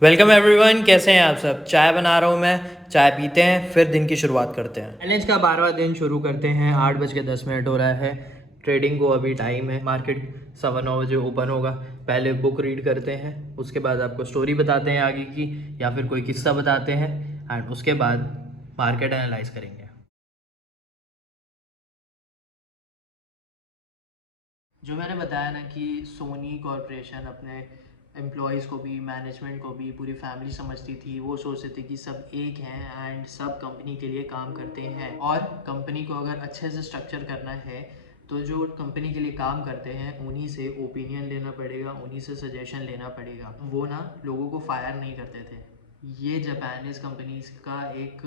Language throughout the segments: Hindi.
वेलकम एवरीवन, कैसे हैं आप सब। चाय बना रहा हूँ मैं, चाय पीते हैं फिर दिन की शुरुआत करते हैं। चैलेंज का 12वां दिन शुरू करते हैं। 8:10 हो रहा है। ट्रेडिंग को अभी टाइम है। मार्केट 9:15 ओपन होगा। पहले बुक रीड करते हैं, उसके बाद आपको स्टोरी बताते हैं आगे की, या फिर कोई किस्सा बताते हैं, एंड उसके बाद मार्केट एनालाइज करेंगे। जो मैंने बताया ना कि सोनी कॉरपोरेशन अपने एम्प्लॉयज़ को भी, मैनेजमेंट को भी, पूरी फैमिली समझती थी। वो सोचते थे कि सब एक हैं एंड सब कंपनी के लिए काम करते हैं, और कंपनी को अगर अच्छे से स्ट्रक्चर करना है तो जो कंपनी के लिए काम करते हैं उन्हीं से ओपिनियन लेना पड़ेगा, उन्हीं से सजेशन लेना पड़ेगा। वो ना लोगों को फायर नहीं करते थे। ये जापानीज़ कंपनीज़ का एक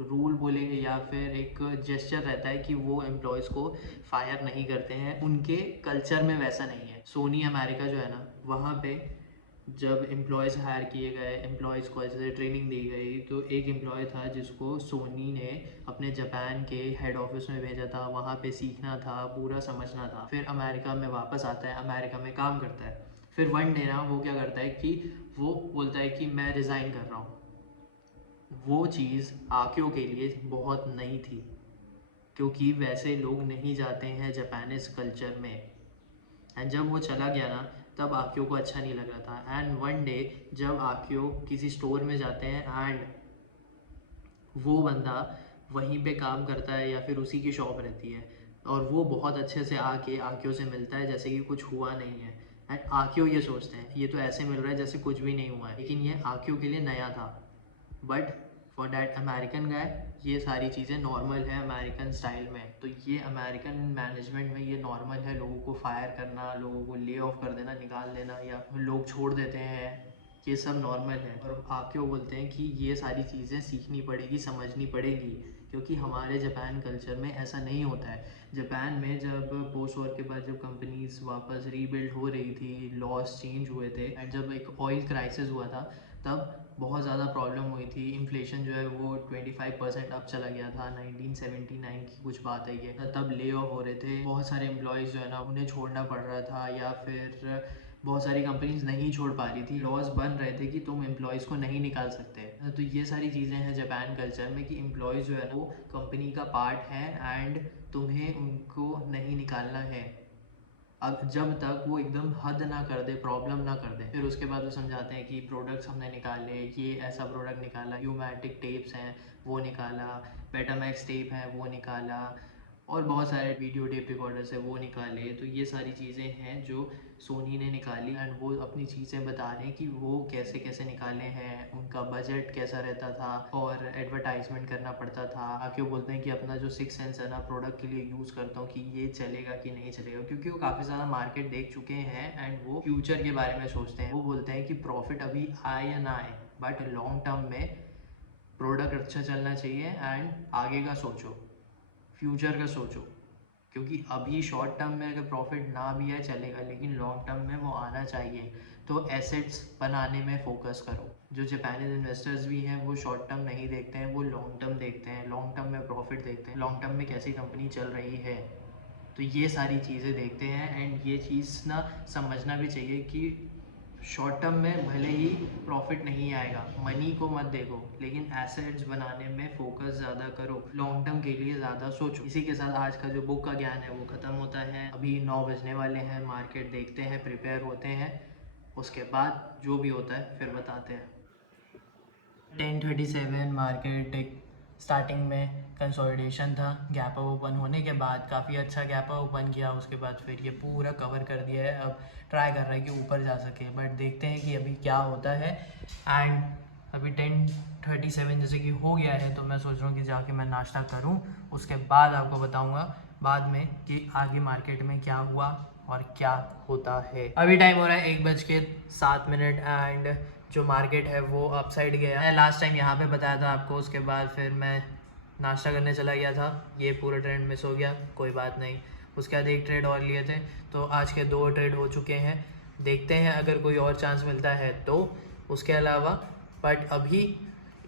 रूल बोलेंगे या फिर एक जेस्चर रहता है कि वो एम्प्लॉयज़ को फायर नहीं करते हैं। उनके कल्चर में वैसा नहीं है। सोनी अमेरिका जो है ना, वहाँ पे जब एम्प्लॉयज़ हायर किए गए, एम्प्लॉयज़ को ऐसे ट्रेनिंग दी गई, तो एक एम्प्लॉय था जिसको सोनी ने अपने जापान के हेड ऑफिस में भेजा था। वहाँ पे सीखना था, पूरा समझना था। फिर अमेरिका में वापस आता है, अमेरिका में काम करता है। फिर वन डे ना वो क्या करता है कि वो बोलता है कि मैं रिज़ाइन कर रहा हूँ। वो चीज़ आक्यो के लिए बहुत नई थी, क्योंकि वैसे लोग नहीं जाते हैं जापानीज़ कल्चर में। एंड जब वो चला गया ना, तब आक्यो को अच्छा नहीं लग रहा था। एंड वन डे जब आक्यो किसी स्टोर में जाते हैं एंड वो बंदा वहीं पे काम करता है या फिर उसी की शॉप रहती है, और वो बहुत अच्छे से आके आक्यो से मिलता है जैसे कि कुछ हुआ नहीं है। एंड आक्यो ये सोचते हैं ये तो ऐसे मिल रहा है जैसे कुछ भी नहीं हुआ है, लेकिन ये आक्यो के लिए नया था। बट फॉर डैट अमेरिकन गाय ये सारी चीज़ें नॉर्मल है अमेरिकन स्टाइल में। तो ये अमेरिकन मैनेजमेंट में ये नॉर्मल है, लोगों को फायर करना, लोगों को ले ऑफ कर देना, निकाल देना, या लोग छोड़ देते हैं। ये सब नॉर्मल है। और आके वो बोलते हैं कि ये सारी चीज़ें सीखनी पड़ेगी, समझनी पड़ेगी, क्योंकि हमारे जापान कल्चर में ऐसा नहीं होता है। जापान में जब पोस्ट वॉर के बाद जब कंपनीज वापस रीबिल्ड हो रही थी, लॉस चेंज हुए थे, एंड जब एक ऑयल क्राइसिस हुआ था, तब बहुत ज़्यादा प्रॉब्लम हुई थी। इन्फ्लेशन जो है वो 25% अब चला गया था। 1979 की कुछ बात है ये। तब ले ऑफ हो रहे थे, बहुत सारे एम्प्लॉयज़ जो है ना उन्हें छोड़ना पड़ रहा था, या फिर बहुत सारी कंपनीज नहीं छोड़ पा रही थी। लॉज बन रहे थे कि तुम एम्प्लॉयज़ को नहीं निकाल सकते। तो ये सारी चीज़ें हैं जापान कल्चर में कि एम्प्लॉयज़ जो है वो कंपनी का पार्ट है एंड तुम्हें उनको नहीं निकालना है, अब जब तक वो एकदम हद ना कर दे, प्रॉब्लम ना कर दे। फिर उसके बाद वो समझाते हैं कि प्रोडक्ट्स हमने निकाले, ये ऐसा प्रोडक्ट निकाला, यूमैटिक टेप्स हैं वो निकाला, बेटामैक्स टेप है वो निकाला, और बहुत सारे वीडियो टेप रिकॉर्डर्स है वो निकाले। तो ये सारी चीज़ें हैं जो सोनी ने निकाली, एंड वो अपनी चीज़ें बता रहे हैं कि वो कैसे कैसे निकाले हैं, उनका बजट कैसा रहता था, और एडवर्टाइजमेंट करना पड़ता था। आके वो बोलते हैं कि अपना जो सिक्स सेंस है ना प्रोडक्ट के लिए यूज़ करता हूँ कि ये चलेगा कि नहीं चलेगा, क्योंकि वो काफ़ी ज़्यादा मार्केट देख चुके हैं एंड वो फ्यूचर के बारे में सोचते हैं। वो बोलते हैं कि प्रॉफिट अभी आए या ना आए, बट लॉन्ग टर्म में प्रोडक्ट अच्छा चलना चाहिए एंड आगे का सोचो, फ्यूचर का सोचो, क्योंकि अभी शॉर्ट टर्म में अगर प्रॉफिट ना भी है चलेगा, लेकिन लॉन्ग टर्म में वो आना चाहिए। तो एसेट्स बनाने में फोकस करो। जो जापानीज इन्वेस्टर्स भी हैं वो शॉर्ट टर्म नहीं देखते हैं, वो लॉन्ग टर्म देखते हैं। लॉन्ग टर्म में प्रॉफिट देखते हैं, लॉन्ग टर्म में कैसी कंपनी चल रही है। तो ये सारी चीज़ें देखते हैं, एंड ये चीज़ ना समझना भी चाहिए कि शॉर्ट टर्म में भले ही प्रॉफिट नहीं आएगा, मनी को मत देखो, लेकिन एसेट्स बनाने में फोकस ज़्यादा करो, लॉन्ग टर्म के लिए ज़्यादा सोचो। इसी के साथ आज का जो बुक का ज्ञान है वो ख़त्म होता है। अभी 9 बजने वाले हैं, मार्केट देखते हैं, प्रिपेयर होते हैं, उसके बाद जो भी होता है फिर बताते हैं। 10:37 मार्केट एक स्टार्टिंग में कंसोलिडेशन था। गैप अप ओपन होने के बाद काफ़ी अच्छा गैप अप ओपन किया, उसके बाद फिर ये पूरा कवर कर दिया है। अब ट्राई कर रहा है कि ऊपर जा सके, बट देखते हैं कि अभी क्या होता है। एंड अभी 10:37 जैसे कि हो गया है, तो मैं सोच रहा हूँ कि जाके मैं नाश्ता करूँ, उसके बाद आपको बताऊँगा बाद में कि आगे मार्केट में क्या हुआ और क्या होता है। अभी टाइम हो रहा है 1:07 एंड जो मार्केट है वो अप साइड गया है। लास्ट टाइम यहाँ पे बताया था आपको, उसके बाद फिर मैं नाश्ता करने चला गया था, ये पूरा ट्रेड मिस हो गया, कोई बात नहीं। उसके बाद एक ट्रेड और लिए थे, तो आज के 2 ट्रेड हो चुके हैं। देखते हैं अगर कोई और चांस मिलता है तो, उसके अलावा बट अभी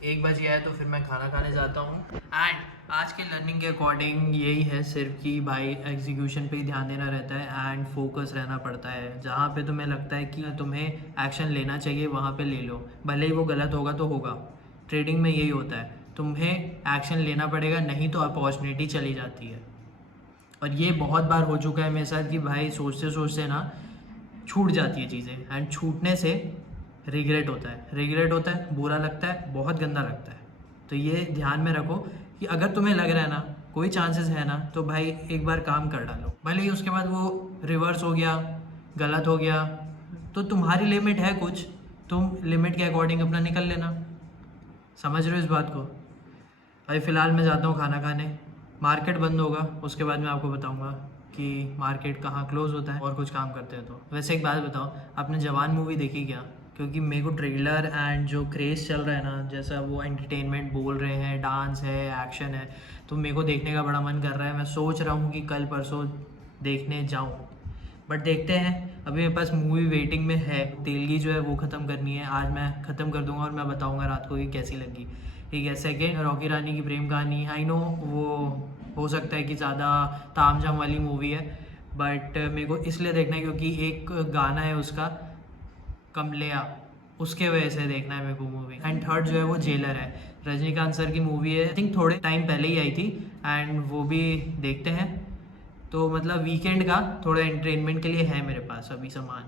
1 बज गया है तो फिर मैं खाना खाने जाता हूँ। एंड आज के लर्निंग के अकॉर्डिंग यही है सिर्फ कि भाई एग्जीक्यूशन पे ही ध्यान देना रहता है एंड फोकस रहना पड़ता है। जहाँ पे तुम्हें लगता है कि तुम्हें एक्शन लेना चाहिए वहाँ पे ले लो, भले ही वो गलत होगा तो होगा। ट्रेडिंग में यही होता है, तुम्हें एक्शन लेना पड़ेगा, नहीं तो अपॉर्चुनिटी चली जाती है। और ये बहुत बार हो चुका है मेरे साथ कि भाई सोचते सोचते ना छूट जाती है चीज़ें, एंड छूटने से रिग्रेट होता है, बुरा लगता है, बहुत गंदा लगता है। तो ये ध्यान में रखो कि अगर तुम्हें लग रहा है ना कोई चांसेस है ना, तो भाई एक बार काम कर डालो, भले ही उसके बाद वो रिवर्स हो गया, गलत हो गया, तो तुम्हारी लिमिट है कुछ, तुम लिमिट के अकॉर्डिंग अपना निकल लेना। समझ रहे हो इस बात को? अभी फ़िलहाल मैं जाता हूँ खाना खाने, मार्केट बंद होगा, उसके बाद मैं आपको बताऊँगा कि मार्केट कहाँ क्लोज़ होता है और कुछ काम करते हैं। तो वैसे एक बात बताओ, आपने जवान मूवी देखी क्या? क्योंकि मेरे को ट्रेलर एंड जो क्रेज़ चल रहा है ना, जैसा वो एंटरटेनमेंट बोल रहे हैं, डांस है, एक्शन है, तो मेरे को देखने का बड़ा मन कर रहा है। मैं सोच रहा हूँ कि कल परसों देखने जाऊँ, बट देखते हैं। अभी मेरे पास मूवी वेटिंग में है, तेलगी जो है वो ख़त्म करनी है, आज मैं ख़त्म कर दूंगा और मैं बताऊंगा रात को कि कैसी लगी। ठीक है, सेकेंड रॉकी रानी की प्रेम कहानी, आई नो वो हो सकता है कि ज़्यादा तामझाम वाली मूवी है, बट मेरे को इसलिए देखना है क्योंकि एक गाना है उसका, कमलिया, उसके वजह से देखना है मेरे को मूवी। एंड थर्ड जो है वो जेलर है, रजनीकांत सर की मूवी है, आई थिंक थोड़े टाइम पहले ही आई थी, एंड वो भी देखते हैं। तो मतलब वीकेंड का थोड़ा एंटरटेनमेंट के लिए है मेरे पास अभी सामान,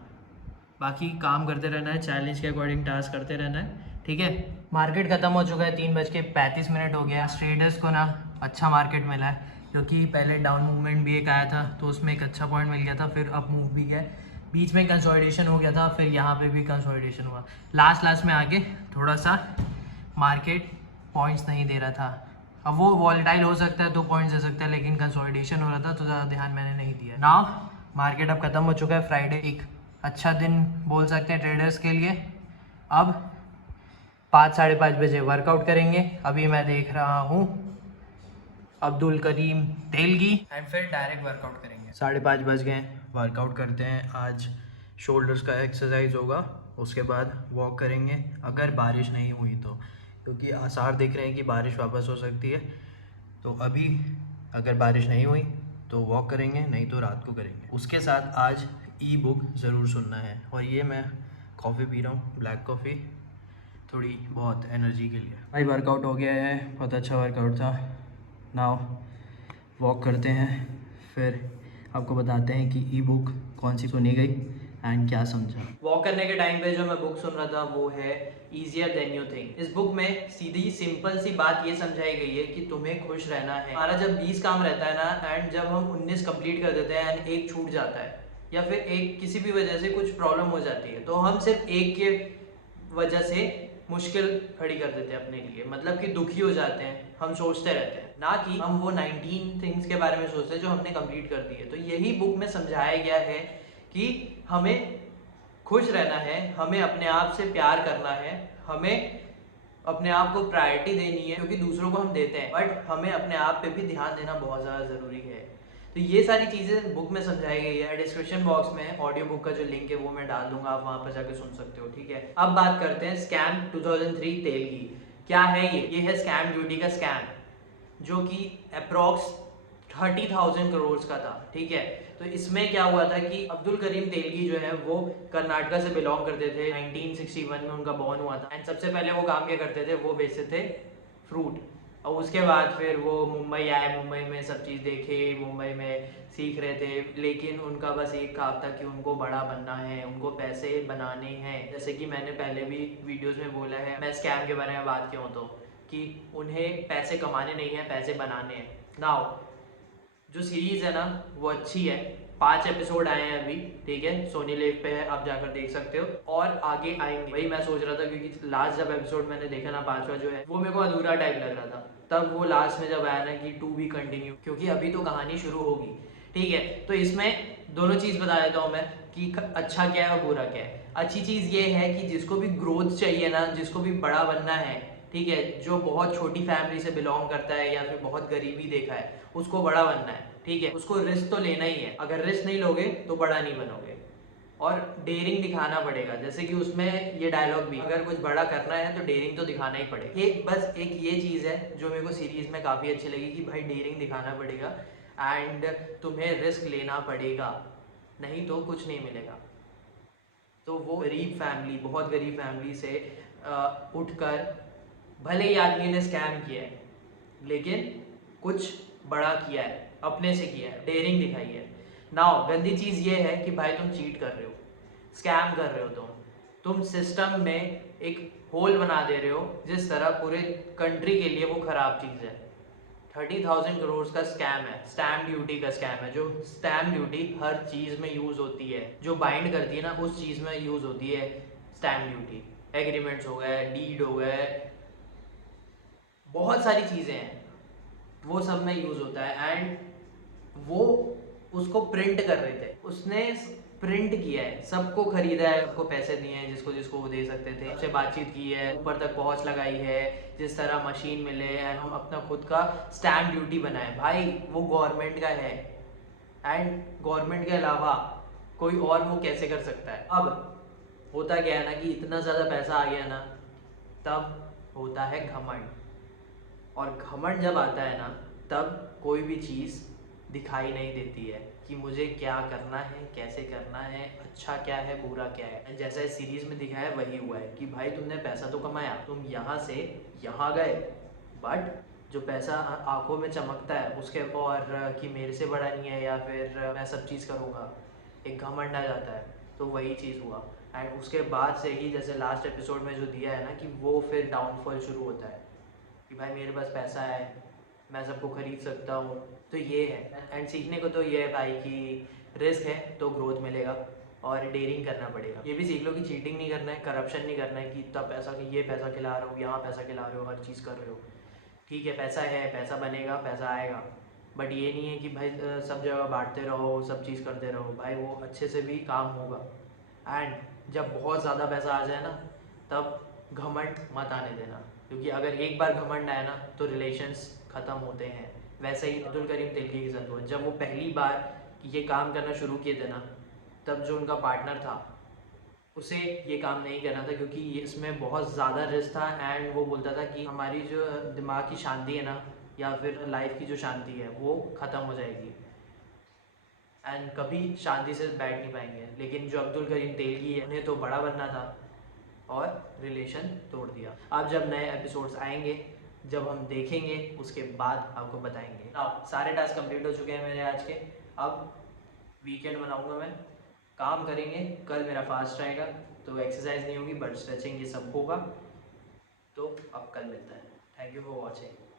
बाकी काम करते रहना है, चैलेंज के अकॉर्डिंग टास्क करते रहना है। ठीक है, मार्केट ख़त्म हो चुका है, 3:35 हो गया। ट्रेडर्स को ना अच्छा मार्केट मिला है, क्योंकि पहले डाउन मूवमेंट भी एक आया था तो उसमें एक अच्छा पॉइंट मिल गया था, फिर अप मूव भी गया, बीच में कंसोलिडेशन हो गया था, फिर यहाँ पे भी कंसोलिडेशन हुआ, लास्ट में आके थोड़ा सा मार्केट पॉइंट्स नहीं दे रहा था। अब वो वॉलेटाइल हो सकता है तो पॉइंट्स दे सकता है, लेकिन कंसोलिडेशन हो रहा था तो ज़्यादा ध्यान मैंने नहीं दिया। नाउ मार्केट अब ख़त्म हो चुका है, फ्राइडे एक अच्छा दिन बोल सकते हैं ट्रेडर्स के लिए। अब 5 साढ़े 5 बजे वर्कआउट करेंगे। अभी मैं देख रहा हूँ अब्दुल करीम तेलगी, एंड फिर डायरेक्ट वर्कआउट करेंगे। 5:30 बज गए, वर्कआउट करते हैं। आज शोल्डर्स का एक्सरसाइज होगा, उसके बाद वॉक करेंगे, अगर बारिश नहीं हुई तो, क्योंकि आसार दिख रहे हैं कि बारिश वापस हो सकती है। तो अभी अगर बारिश नहीं हुई तो वॉक करेंगे, नहीं तो रात को करेंगे। उसके साथ आज ई बुक ज़रूर सुनना है, और ये मैं कॉफ़ी पी रहा हूँ, ब्लैक कॉफ़ी, थोड़ी बहुत एनर्जी के लिए। भाई वर्कआउट हो गया है, बहुत अच्छा वर्कआउट था। नाउ वॉक करते हैं, फिर आपको बताते हैं कि ई बुक कौन सी सुनी गई एंड क्या समझा। वॉक करने के टाइम पे जो मैं बुक सुन रहा था वो है ईजियर देन यू थिंक। इस बुक में सीधी सिंपल सी बात ये समझाई गई है कि तुम्हें खुश रहना है। हमारा जब 20 काम रहता है ना, एंड जब हम 19 कंप्लीट कर देते हैं एंड एक छूट जाता है, या फिर एक किसी भी वजह से कुछ प्रॉब्लम हो जाती है, तो हम सिर्फ एक के वजह से मुश्किल खड़ी कर देते हैं अपने लिए, मतलब कि दुखी हो जाते हैं, हम सोचते रहते हैं, ना कि हम वो 19 थिंग्स के बारे में सोचते हैं जो हमने कंप्लीट कर दी है। तो यही बुक में समझाया गया है कि हमें खुश रहना है, हमें अपने आप से प्यार करना है, हमें अपने आप को प्रायोरिटी देनी है, क्योंकि दूसरों को हम देते हैं, बट हमें अपने आप पे भी ध्यान देना बहुत ज़्यादा ज़रूरी है। तो ये सारी चीज़ें बुक में समझाई गई है। डिस्क्रिप्शन बॉक्स में ऑडियो बुक का जो लिंक है वो मैं डाल दूंगा, आप वहाँ पर जाके सुन सकते हो। ठीक है, अब बात करते हैं स्कैम 2003 तेलगी। क्या है ये है स्कैम ड्यूटी का स्कैम, जो कि अप्रॉक्स 30,000 करोड़ का था। ठीक है, तो इसमें क्या हुआ था कि अब्दुल करीम तेलगी जो है वो कर्नाटका से बिलोंग करते थे, 1961 में उनका बॉर्न हुआ था, एंड सबसे पहले वो काम क्या करते थे, वो बेचते थे फ्रूट। और उसके बाद फिर वो मुंबई आए, मुंबई में सब चीज़ देखे, मुंबई में सीख रहे थे, लेकिन उनका बस एक काम था कि उनको बड़ा बनना है, उनको पैसे बनाने हैं। जैसे कि मैंने पहले भी वीडियोस में बोला है, मैं स्कैम के बारे में बात किया हूँ तो, कि उन्हें पैसे कमाने नहीं हैं, पैसे बनाने हैं। नाउ जो सीरीज़ है ना वो अच्छी है, 5 एपिसोड आए हैं अभी। ठीक है, सोनी लिव पे है, आप जाकर देख सकते हो, और आगे आएंगे। वही मैं सोच रहा था, क्योंकि लास्ट जब एपिसोड मैंने देखा ना, 5वां जो है, वो मेरे को अधूरा टाइप लग रहा था, तब वो लास्ट में जब आया ना कि टू बी कंटिन्यू, क्योंकि अभी तो कहानी शुरू होगी। ठीक है, तो इसमें दोनों चीज़ बता देता हूँ मैं कि अच्छा क्या है और बुरा क्या है। अच्छी चीज़ ये है कि जिसको भी ग्रोथ चाहिए ना, जिसको भी बड़ा बनना है, ठीक है, जो बहुत छोटी फैमिली से बिलोंग करता है या फिर बहुत गरीबी देखा है, उसको बड़ा बनना है। ठीक है, उसको रिस्क तो लेना ही है, अगर रिस्क नहीं लोगे तो बड़ा नहीं बनोगे। और डेयरिंग दिखाना पड़ेगा। जैसे कि उसमें ये डायलॉग भी, अगर कुछ बड़ा करना है तो डेयरिंग तो दिखाना ही पड़ेगा। ये बस एक ये चीज़ है जो मेरे को सीरीज़ में काफ़ी अच्छी लगी कि भाई डेयरिंग दिखाना पड़ेगा एंड तुम्हें रिस्क लेना पड़ेगा, नहीं तो कुछ नहीं मिलेगा। तो वो गरीब फैमिली, बहुत गरीब फैमिली से उठकर, भले ही आदमी ने स्कैम किया है लेकिन कुछ बड़ा किया है, अपने से किया है, डेयरिंग दिखाई है। नाउ गंदी चीज़ ये है कि भाई तुम चीट कर रहे हो, स्कैम कर रहे हो, तुम सिस्टम में एक होल बना दे रहे हो जिस तरह पूरे कंट्री के लिए वो खराब चीज़ है। 30,000 करोड़ का स्कैम है, स्टैम्प ड्यूटी का स्कैम है, जो स्टैम्प ड्यूटी हर चीज़ में यूज़ होती है, जो बाइंड करती है ना उस चीज़ में यूज़ होती है स्टैम्प ड्यूटी। एग्रीमेंट्स हो गए, डीड हो गए, बहुत सारी चीज़ें हैं, वो सब में यूज़ होता है। एंड वो उसको प्रिंट कर रहे थे, उसने प्रिंट किया है, सबको खरीदा है, सबको पैसे दिए हैं जिसको जिसको वो दे सकते थे, सबसे बातचीत की है, ऊपर तक पहुंच लगाई है, जिस तरह मशीन मिले एंड हम अपना खुद का स्टैम्प ड्यूटी बनाए। भाई वो गवर्नमेंट का है एंड गवर्नमेंट के अलावा कोई और वो कैसे कर सकता है। अब होता क्या है ना कि इतना ज़्यादा पैसा आ गया ना, तब होता है घमंड, और घमंड जब आता है ना तब कोई भी चीज़ दिखाई नहीं देती है कि मुझे क्या करना है, कैसे करना है, अच्छा क्या है, बुरा क्या है। जैसा इस सीरीज़ में दिखाया है वही हुआ है कि भाई तुमने पैसा तो कमाया, तुम यहाँ से यहाँ गए, बट जो पैसा आंखों में चमकता है उसके और कि मेरे से बड़ा नहीं है या फिर मैं सब चीज़ करूँगा, एक घमंड आ जाता है। तो वही चीज़ हुआ एंड उसके बाद से ही जैसे लास्ट एपिसोड में जो दिया है ना कि वो फिर डाउनफॉल शुरू होता है कि भाई मेरे पास पैसा है, मैं सबको खरीद सकता हूँ। तो ये है एंड सीखने को तो ये है भाई कि रिस्क है तो ग्रोथ मिलेगा और डेयरिंग करना पड़ेगा। ये भी सीख लो कि चीटिंग नहीं करना है, करप्शन नहीं करना है कि इतना पैसा कि ये पैसा खिला रहे हो, यहाँ पैसा खिला रहे हो, हर चीज़ कर रहे हो। ठीक है पैसा है, पैसा बनेगा, पैसा आएगा, बट ये नहीं है कि भाई सब जगह बांटते रहो, सब चीज़ करते रहो। भाई वो अच्छे से भी काम होगा। एंड जब बहुत ज़्यादा पैसा आ जाए ना तब घमंड मत आने देना, क्योंकि अगर एक बार घमंड आए ना तो रिलेशंस ख़त्म होते हैं। वैसे ही अब्दुल करीम तिलकी के साथ हुआ, जब वो पहली बार ये काम करना शुरू किए थे ना तब जो उनका पार्टनर था उसे ये काम नहीं करना था, क्योंकि इसमें बहुत ज़्यादा रिस्क था। एंड वो बोलता था कि हमारी जो दिमाग की शांति है ना या फिर लाइफ की जो शांति है वो ख़त्म हो जाएगी एंड कभी शांति से बैठ नहीं पाएंगे। लेकिन जो अब्दुल करीम तेलगी है उन्हें तो बड़ा बनना था और रिलेशन तोड़ दिया। अब जब नए एपिसोड्स आएंगे, जब हम देखेंगे उसके बाद आपको बताएंगे। अब सारे टास्क कंप्लीट हो चुके हैं मेरे आज के। अब वीकेंड मनाऊंगा मैं, काम करेंगे, कल मेरा फास्ट रहेगा तो एक्सरसाइज नहीं होगी बट स्ट्रेचिंग ये सब होगा। तो अब कल मिलता है। Thank you for watching.